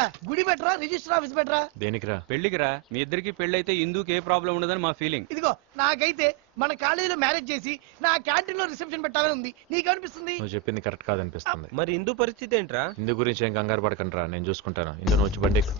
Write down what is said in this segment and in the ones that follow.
ఏరా గుడి బెటరా రిజిస్టర్ ఆఫీస్ బెటరా? దేనికిరా? పెళ్లికిరా. మీ ఇద్దరికి పెళ్లి అయితే ఇందుకు ఏ ప్రాబ్లం ఉండదని మా ఫీలింగ్. ఇదిగో నాకైతే మన కాలేజీలో మ్యారేజ్ చేసి నా క్యాంటీన్ లో రిసెప్షన్ పెట్టాలని ఉంది. నీకనిపిస్తుంది? నువ్వు చెప్పింది కరెక్ట్ కాదనిపిస్తుంది. మరి ఇందు పరిస్థితి ఏంట్రా? ఇందు గురించి ఏం కంగారు పడకండిరా, నేను చూసుకుంటాను. ఇందు నువ్వు వచ్చి బండి ఎక్కు.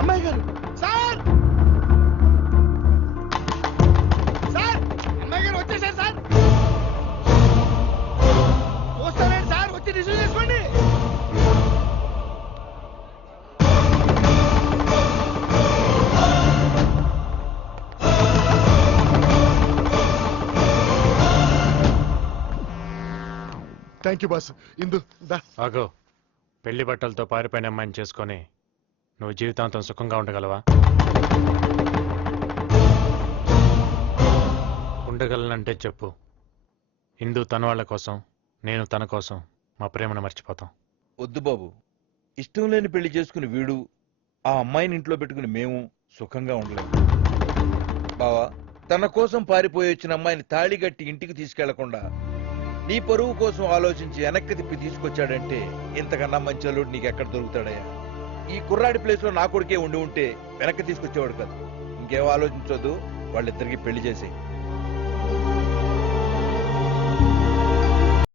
అమ్మాయి గారు సార్ సార్ అమ్మాయి గారు వచ్చేసారు సార్. వస్తారండి సార్, వచ్చి రిసీవ్ చేసుకోండి. Thank you boss. ఇందు దా. ఆగో, పెళ్లి బట్టలతో పారిపోయిన అమ్మాయిని చేసుకొని నువ్వు జీవితాంతం సుఖంగా ఉండగలవా? ఉండగలనంటే చెప్పు. ఇందు తన వాళ్ళ కోసం, నేను తన కోసం మా ప్రేమను మర్చిపోతాం. వద్దు బాబు, ఇష్టం లేని పెళ్లి చేసుకుని వీడు, ఆ అమ్మాయిని ఇంట్లో పెట్టుకుని మేము సుఖంగా ఉండలేము. బావా, తన కోసం పారిపోయి వచ్చిన అమ్మాయిని తాళిగట్టి ఇంటికి తీసుకెళ్లకుండా నీ పరువు కోసం ఆలోచించి వెనక్కి తిప్పి తీసుకొచ్చాడంటే ఇంతకన్నా మంచి అల్లుడు నీకెక్కడ దొరుకుతాడయ్యా? ఈ కుర్రాడి ప్లేస్ లో నా కొడుకే ఉండి ఉంటే వెనక్కి తీసుకొచ్చేవాడు కదా. ఇంకేం ఆలోచించొద్దు, వాళ్ళిద్దరికి పెళ్లి చేసి